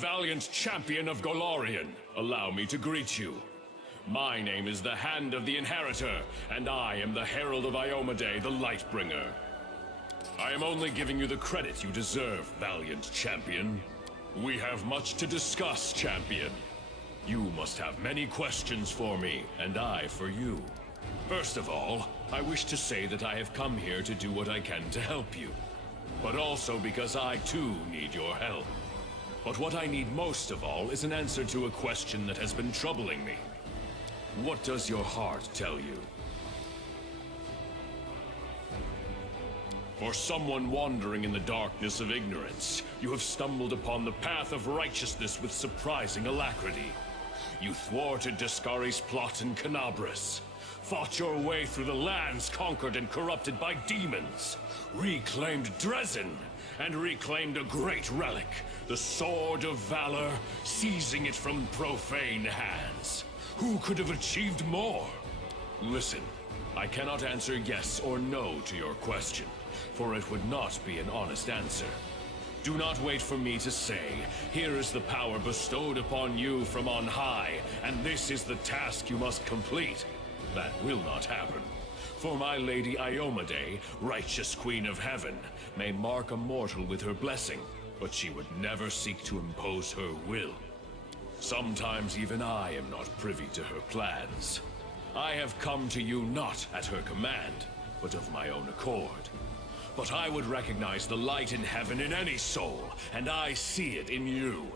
valiant champion of Golarion, allow me to greet you. My name is the Hand of the Inheritor, and I am the Herald of Iomedae, the Lightbringer. I am only giving you the credit you deserve, valiant champion. We have much to discuss, champion. You must have many questions for me, and I for you. First of all, I wish to say that I have come here to do what I can to help you. But also because I too need your help. But what I need most of all is an answer to a question that has been troubling me. What does your heart tell you? For someone wandering in the darkness of ignorance, you have stumbled upon the path of righteousness with surprising alacrity. You thwarted Descari's plot in Canabras, fought your way through the lands conquered and corrupted by demons, reclaimed Dresden, and reclaimed a great relic, the Sword of Valor, seizing it from profane hands. Who could have achieved more? Listen, I cannot answer yes or no to your question, for it would not be an honest answer. Do not wait for me to say, here is the power bestowed upon you from on high, and this is the task you must complete. That will not happen. For my lady Iomedae, righteous queen of heaven, may mark a mortal with her blessing, but she would never seek to impose her will. Sometimes even I am not privy to her plans. I have come to you not at her command, but of my own accord. But I would recognize the light in heaven in any soul, and I see it in you.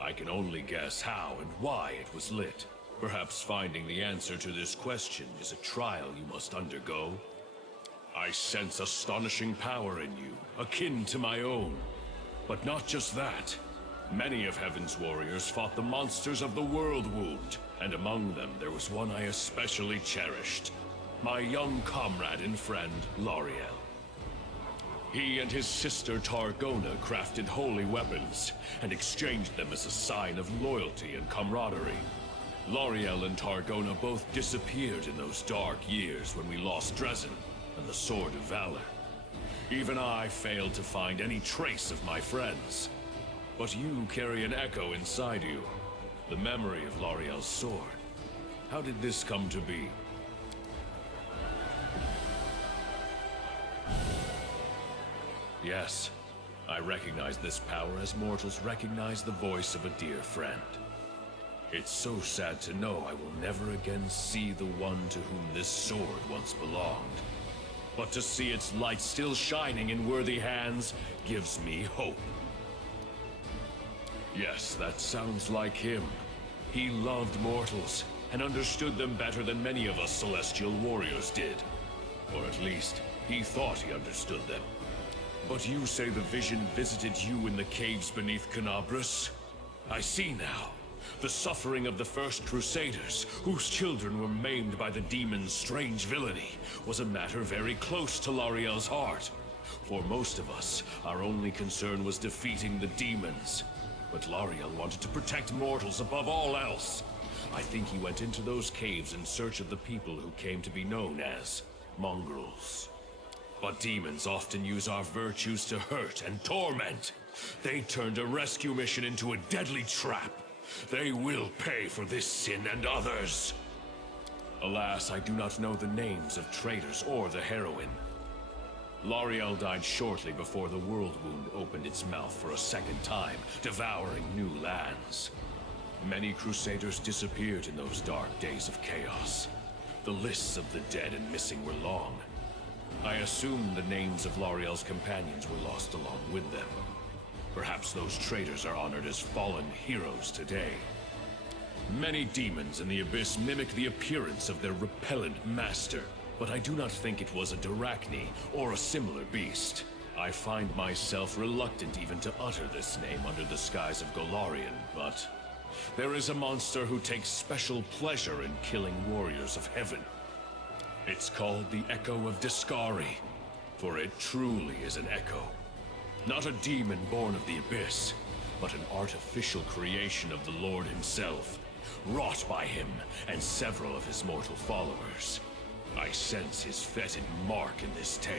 I can only guess how and why it was lit. Perhaps finding the answer to this question is a trial you must undergo. I sense astonishing power in you, akin to my own. But not just that. Many of Heaven's warriors fought the monsters of the World Wound, and among them there was one I especially cherished. My young comrade and friend, Loriel. He and his sister Targona crafted holy weapons, and exchanged them as a sign of loyalty and camaraderie. Loriel and Targona both disappeared in those dark years when we lost Dresden and the Sword of Valor. Even I failed to find any trace of my friends. But you carry an echo inside you, the memory of Loriel's sword. How did this come to be? Yes, I recognize this power as mortals recognize the voice of a dear friend. It's so sad to know I will never again see the one to whom this sword once belonged. But to see its light still shining in worthy hands gives me hope. Yes, that sounds like him. He loved mortals, and understood them better than many of us celestial warriors did. Or at least, he thought he understood them. But you say the vision visited you in the caves beneath Canabras? I see now. The suffering of the first Crusaders, whose children were maimed by the demon's strange villainy, was a matter very close to Loriel's heart. For most of us, our only concern was defeating the demons. But Loriel wanted to protect mortals above all else. I think he went into those caves in search of the people who came to be known as mongrels. But demons often use our virtues to hurt and torment. They turned a rescue mission into a deadly trap. They will pay for this sin and others. Alas, I do not know the names of traitors or the heroine. Loriel died shortly before the World Wound opened its mouth for a second time, devouring new lands. Many Crusaders disappeared in those dark days of chaos. The lists of the dead and missing were long. I assume the names of Loriel's companions were lost along with them. Perhaps those traitors are honored as fallen heroes today. Many demons in the Abyss mimic the appearance of their repellent master, but I do not think it was a Dyrachne or a similar beast. I find myself reluctant even to utter this name under the skies of Golarion, but there is a monster who takes special pleasure in killing warriors of heaven. It's called the Echo of Descari, for it truly is an echo. Not a demon born of the Abyss, but an artificial creation of the Lord himself, wrought by him and several of his mortal followers. I sense his fetid mark in this tale.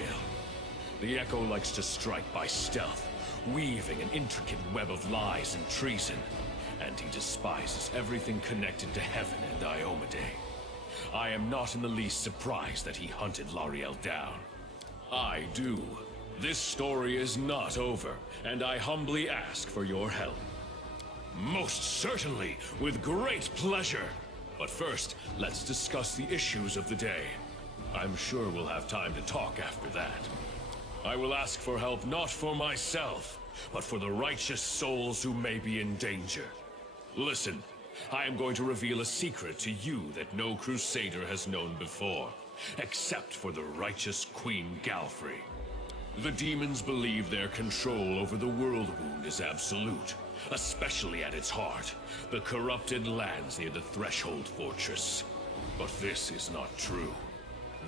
The Echo likes to strike by stealth, weaving an intricate web of lies and treason. And he despises everything connected to heaven and Diomede. I am not in the least surprised that he hunted L'Ariel down. I do. This story is not over, and I humbly ask for your help. Most certainly, with great pleasure. But first, let's discuss the issues of the day. I'm sure we'll have time to talk after that. I will ask for help not for myself, but for the righteous souls who may be in danger. Listen, I am going to reveal a secret to you that no Crusader has known before, except for the righteous Queen Galfrey. The demons believe their control over the world wound is absolute, especially at its heart, the corrupted lands near the Threshold Fortress. But this is not true.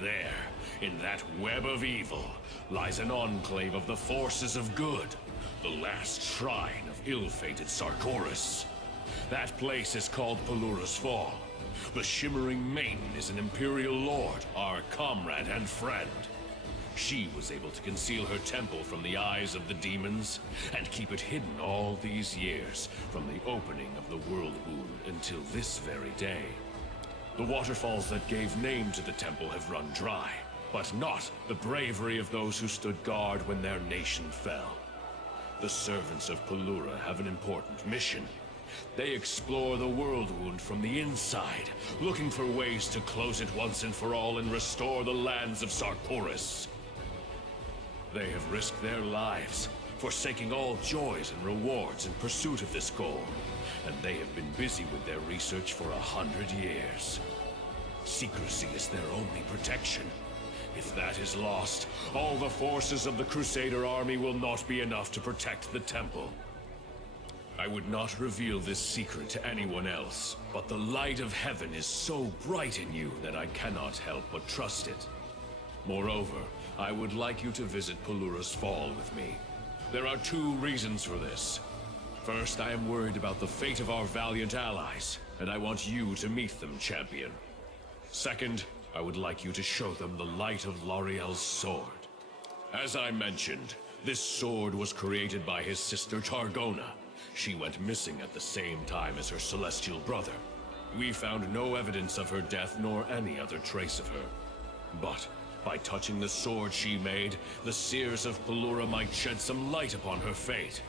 There, in that web of evil, lies an enclave of the forces of good, the last shrine of ill-fated Sarkoris. That place is called Pelura's Fall. The Shimmering Maiden is an Imperial Lord, our comrade and friend. She was able to conceal her temple from the eyes of the demons, and keep it hidden all these years, from the opening of the World Wound until this very day. The waterfalls that gave name to the temple have run dry, but not the bravery of those who stood guard when their nation fell. The servants of Pelura have an important mission. They explore the World Wound from the inside, looking for ways to close it once and for all and restore the lands of Sarkoris. They have risked their lives, forsaking all joys and rewards in pursuit of this goal, and they have been busy with their research for 100 years. Secrecy is their only protection. If that is lost, all the forces of the Crusader army will not be enough to protect the temple. I would not reveal this secret to anyone else, but the light of heaven is so bright in you that I cannot help but trust it. Moreover, I would like you to visit Pelura's Fall with me. There are 2 reasons for this. First, I am worried about the fate of our valiant allies, and I want you to meet them, champion. Second, I would like you to show them the light of L'Ariel's sword. As I mentioned, this sword was created by his sister Targona. She went missing at the same time as her celestial brother. We found no evidence of her death nor any other trace of her. But by touching the sword she made, the seers of Pelura might shed some light upon her fate.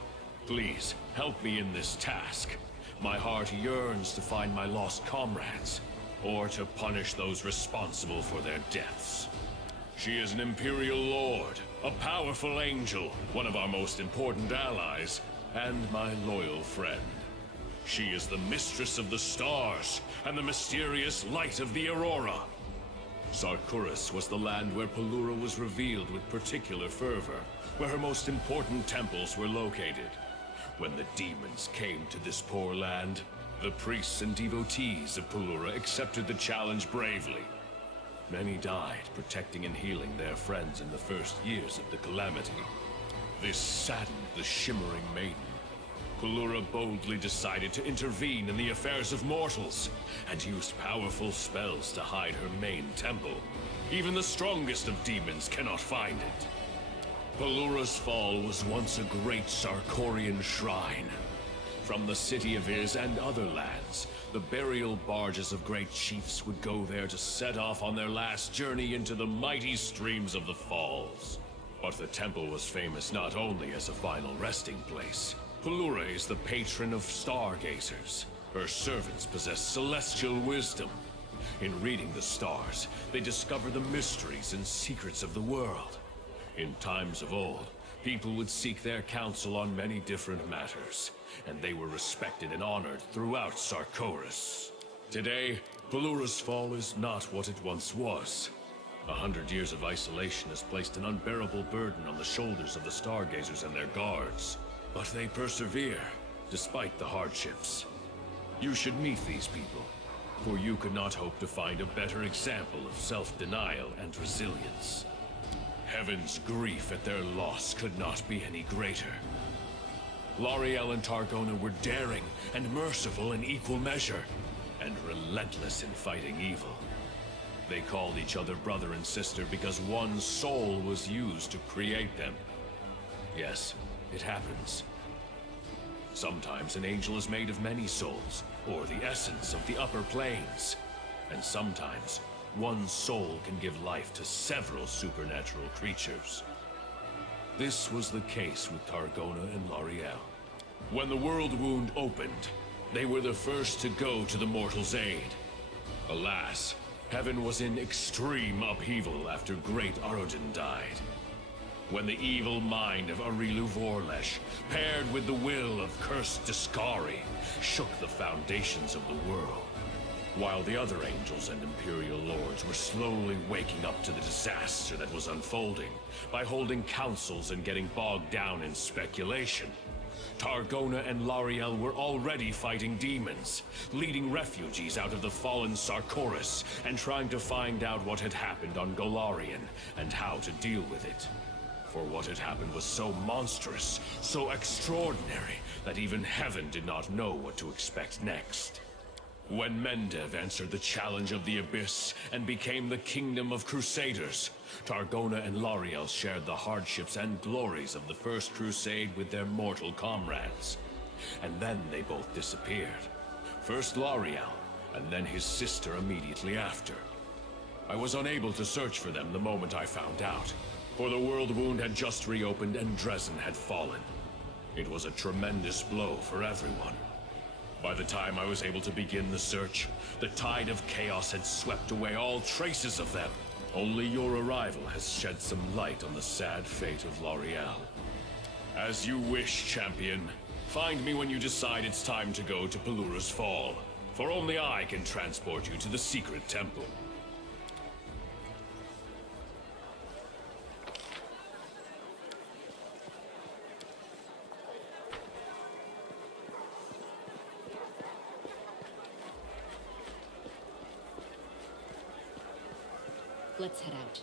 Please, help me in this task. My heart yearns to find my lost comrades, or to punish those responsible for their deaths. She is an Imperial Lord, a powerful angel, one of our most important allies, and my loyal friend. She is the mistress of the stars, and the mysterious light of the Aurora. Sarkoris was the land where Pelura was revealed with particular fervor, where her most important temples were located. When the demons came to this poor land, the priests and devotees of Pelura accepted the challenge bravely. Many died protecting and healing their friends in the first years of the calamity. This saddened the Shimmering Maiden. Pelura boldly decided to intervene in the affairs of mortals, and used powerful spells to hide her main temple. Even the strongest of demons cannot find it. Pelura's Fall was once a great Sarkorian shrine. From the city of Iz and other lands, the burial barges of great chiefs would go there to set off on their last journey into the mighty streams of the falls. But the temple was famous not only as a final resting place. Pelura is the patron of stargazers. Her servants possess celestial wisdom. In reading the stars, they discover the mysteries and secrets of the world. In times of old, people would seek their counsel on many different matters, and they were respected and honored throughout Sarkoris. Today, Pelura's Fall is not what it once was. 100 years of isolation has placed an unbearable burden on the shoulders of the stargazers and their guards. But they persevere, despite the hardships. You should meet these people, for you could not hope to find a better example of self-denial and resilience. Heaven's grief at their loss could not be any greater. L'Ariel and Targona were daring and merciful in equal measure, and relentless in fighting evil. They called each other brother and sister because one soul was used to create them. Yes, It happens. Sometimes an angel is made of many souls, or the essence of the upper planes. And sometimes, one soul can give life to several supernatural creatures. This was the case with Targona and L'Ariel. When the world wound opened, they were the first to go to the mortal's aid. Alas, heaven was in extreme upheaval after great Arodin died. When the evil mind of Arilu Vorlesh, paired with the will of cursed Discari, shook the foundations of the world. While the other angels and Imperial Lords were slowly waking up to the disaster that was unfolding by holding councils and getting bogged down in speculation, Targona and L'Ariel were already fighting demons, leading refugees out of the fallen Sarkoris, and trying to find out what had happened on Golarion and how to deal with it. For what had happened was so monstrous, so extraordinary, that even Heaven did not know what to expect next. When Mendev answered the challenge of the Abyss and became the Kingdom of Crusaders, Targona and L'Ariel shared the hardships and glories of the First Crusade with their mortal comrades. And then they both disappeared. First L'Ariel, and then his sister immediately after. I was unable to search for them the moment I found out, for the world wound had just reopened and Dresden had fallen. It was a tremendous blow for everyone. By the time I was able to begin the search, the tide of chaos had swept away all traces of them. Only your arrival has shed some light on the sad fate of L'Ariel. As you wish, champion. Find me when you decide it's time to go to Pelura's Fall, for only I can transport you to the secret temple. Let's head out.